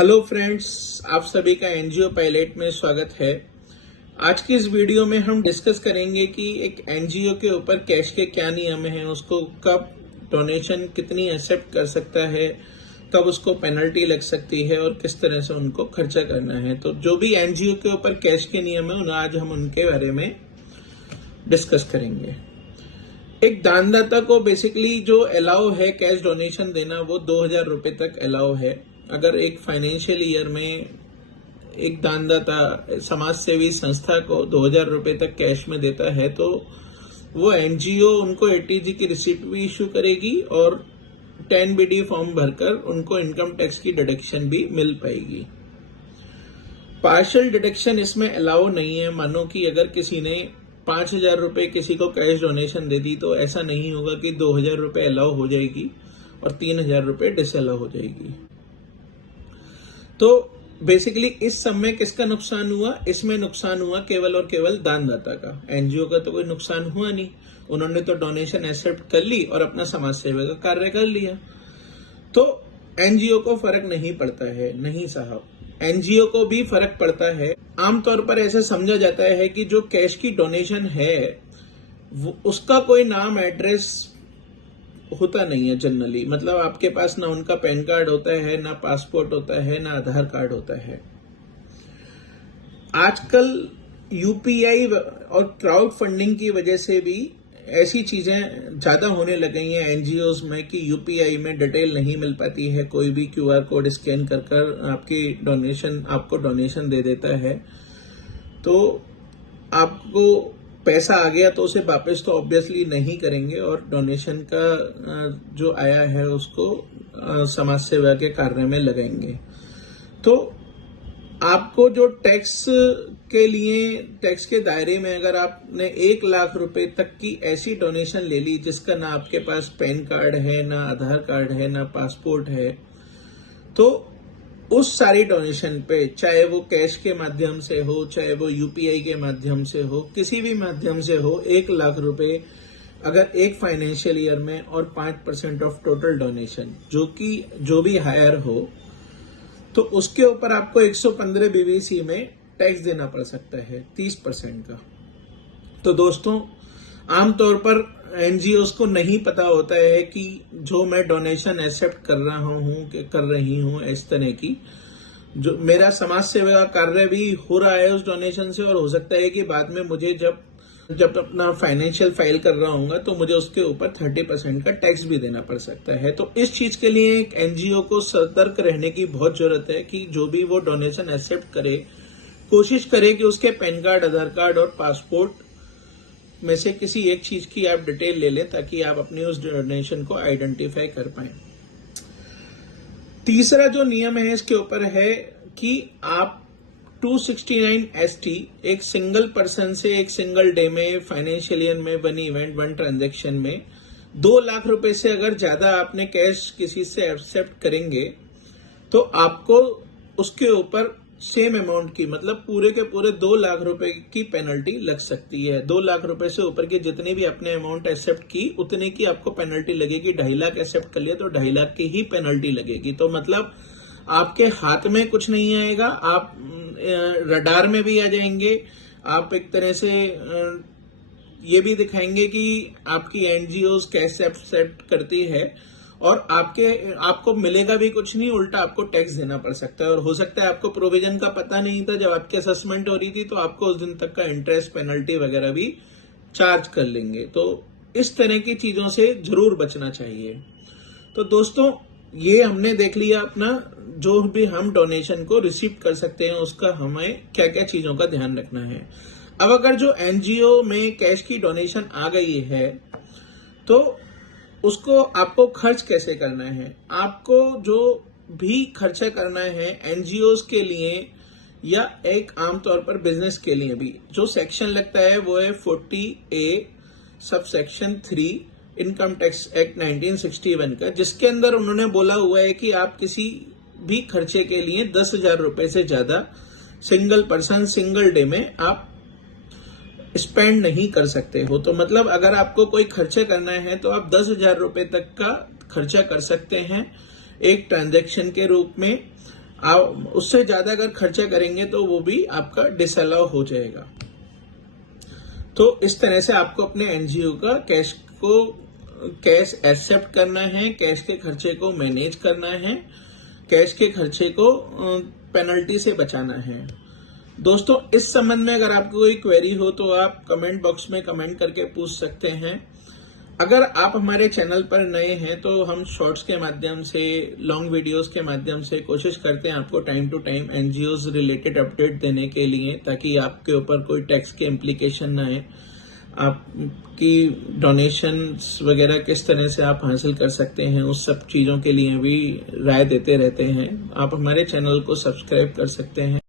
Hello friends, आप सभी का एनजीओ पायलट में स्वागत है। आज की इस वीडियो में हम डिस्कस करेंगे कि एक एनजीओ के ऊपर कैश के क्या नियम हैं, उसको कब डोनेशन कितनी एक्सेप्ट कर सकता है, कब उसको पेनल्टी लग सकती है और किस तरह से उनको खर्चा करना है। तो जो भी एनजीओ के ऊपर कैश के नियम है आज हम उनके बारे में डिस्कस करेंगे। एक दानदाता को बेसिकली जो अलाउ है कैश डोनेशन देना वो 2,000 रुपए तक अलाउ है। अगर एक फाइनेंशियल ईयर में एक दानदाता समाज सेवी संस्था को 2,000 रुपए तक कैश में देता है तो वो एनजीओ उनको एटीजी की रिसिप्ट भी इश्यू करेगी और 10BD फॉर्म भरकर उनको इनकम टैक्स की डिडक्शन भी मिल पाएगी। पार्शियल डिडक्शन इसमें अलाउ नहीं है। मानो कि अगर किसी ने 5,000 रुपए किसी को कैश डोनेशन दे दी तो ऐसा नहीं होगा कि 2,000 रुपए अलाउ हो जाएगी और 3,000 रुपए डिसअलाउ हो जाएगी। तो बेसिकली इस सब में किसका नुकसान हुआ? इसमें नुकसान हुआ केवल और केवल दानदाता का। एनजीओ का तो कोई नुकसान हुआ नहीं, उन्होंने तो डोनेशन एक्सेप्ट कर ली और अपना समाज सेवा का कार्य कर लिया। तो एनजीओ को फर्क नहीं पड़ता है। नहीं साहब, एनजीओ को भी फर्क पड़ता है। आमतौर पर ऐसा समझा जाता है कि जो कैश की डोनेशन है वो उसका कोई नाम एड्रेस होता नहीं है जनरली। मतलब आपके पास ना उनका पैन कार्ड होता है, ना पासपोर्ट होता है, ना आधार कार्ड होता है। आजकल यूपीआई और क्राउड फंडिंग की वजह से भी ऐसी चीजें ज्यादा होने लग गई हैं एनजीओज में कि यूपीआई में डिटेल नहीं मिल पाती है। कोई भी क्यूआर कोड स्कैन कर आपको डोनेशन दे देता है। तो आपको पैसा आ गया तो उसे वापस तो ऑब्वियसली नहीं करेंगे और डोनेशन का जो आया है उसको समाज सेवा के कार्य में लगाएंगे। तो आपको जो टैक्स के दायरे में अगर आपने 1 लाख रुपए तक की ऐसी डोनेशन ले ली जिसका ना आपके पास पैन कार्ड है, ना आधार कार्ड है, ना पासपोर्ट है, तो उस सारी डोनेशन पे, चाहे वो कैश के माध्यम से हो, चाहे वो यूपीआई के माध्यम से हो, किसी भी माध्यम से हो, 1 लाख रुपए अगर एक फाइनेंशियल ईयर में और 5% ऑफ टोटल डोनेशन जो भी हायर हो तो उसके ऊपर आपको 115 बीवीसी में टैक्स देना पड़ सकता है 30% का। तो दोस्तों, आमतौर पर एनजीओज को नहीं पता होता है कि जो मैं डोनेशन एक्सेप्ट कर रही हूं इस तरह की, जो मेरा समाज सेवा कार्य भी हो रहा है उस डोनेशन से, और हो सकता है कि बाद में मुझे जब अपना फाइनेंशियल फाइल कर रहा हूँ तो मुझे उसके ऊपर 30% का टैक्स भी देना पड़ सकता है। तो इस चीज के लिए एक एनजीओ को सतर्क रहने की बहुत जरूरत है कि जो भी वो डोनेशन एक्सेप्ट करे, कोशिश करे कि उसके पैन कार्ड, आधार कार्ड और पासपोर्ट में से किसी एक चीज की आप डिटेल ले लें ताकि आप अपनी उस डोनेशन को आइडेंटिफाई कर पाएं। तीसरा जो नियम है इसके ऊपर है कि आप 269ST एक सिंगल पर्सन से एक सिंगल डे में, फाइनेंशियल ईयर में, वन इवेंट, वन ट्रांजैक्शन में 2 लाख रुपए से अगर ज्यादा आपने कैश किसी से एक्सेप्ट करेंगे तो आपको उसके ऊपर सेम अमाउंट की, मतलब पूरे के पूरे 2 लाख रुपए की पेनल्टी लग सकती है। 2 लाख रुपए से ऊपर की जितनी भी आपने अमाउंट एक्सेप्ट की उतने की आपको पेनल्टी लगेगी। 2.5 लाख एक्सेप्ट कर लिया तो 2.5 लाख की ही पेनल्टी लगेगी। तो मतलब आपके हाथ में कुछ नहीं आएगा, आप रडार में भी आ जाएंगे। आप एक तरह से ये भी दिखाएंगे कि आपकी एनजीओज कैसे एक्सेप्ट करती है और आपको मिलेगा भी कुछ नहीं, उल्टा आपको टैक्स देना पड़ सकता है। और हो सकता है आपको प्रोविजन का पता नहीं था, जब आपकी असेसमेंट हो रही थी तो आपको उस दिन तक का इंटरेस्ट, पेनल्टी वगैरह भी चार्ज कर लेंगे। तो इस तरह की चीजों से जरूर बचना चाहिए। तो दोस्तों, ये हमने देख लिया अपना जो भी हम डोनेशन को रिसीव कर सकते हैं उसका हमें क्या क्या चीजों का ध्यान रखना है। अब अगर जो एनजीओ में कैश की डोनेशन आ गई है तो उसको आपको खर्च कैसे करना है। आपको जो भी खर्चा करना है एनजीओज के लिए या एक आमतौर पर बिजनेस के लिए भी, जो सेक्शन लगता है वो है 40A sub section 3 income tax act 1961 का, जिसके अंदर उन्होंने बोला हुआ है कि आप किसी भी खर्चे के लिए 10,000 रुपए से ज्यादा सिंगल पर्सन सिंगल डे में आप स्पेंड नहीं कर सकते हो। तो मतलब अगर आपको कोई खर्चा करना है तो आप 10,000 रुपए तक का खर्चा कर सकते हैं एक ट्रांजैक्शन के रूप में। आप उससे ज्यादा अगर खर्चा करेंगे तो वो भी आपका डिसअलाउ हो जाएगा। तो इस तरह से आपको अपने एनजीओ का कैश एक्सेप्ट करना है, कैश के खर्चे को मैनेज करना है, कैश के खर्चे को पेनल्टी से बचाना है। दोस्तों, इस संबंध में अगर आपको कोई क्वेरी हो तो आप कमेंट बॉक्स में कमेंट करके पूछ सकते हैं। अगर आप हमारे चैनल पर नए हैं तो हम शॉर्ट्स के माध्यम से, लॉन्ग वीडियोस के माध्यम से कोशिश करते हैं आपको time to time NGOs related update देने के लिए, ताकि आपके ऊपर कोई टैक्स के इम्प्लीकेशन ना आए। आपकी डोनेशंस वगैरह किस तरह से आप हासिल कर सकते हैं, उस सब चीजों के लिए भी राय देते रहते हैं। आप हमारे चैनल को सब्सक्राइब कर सकते हैं।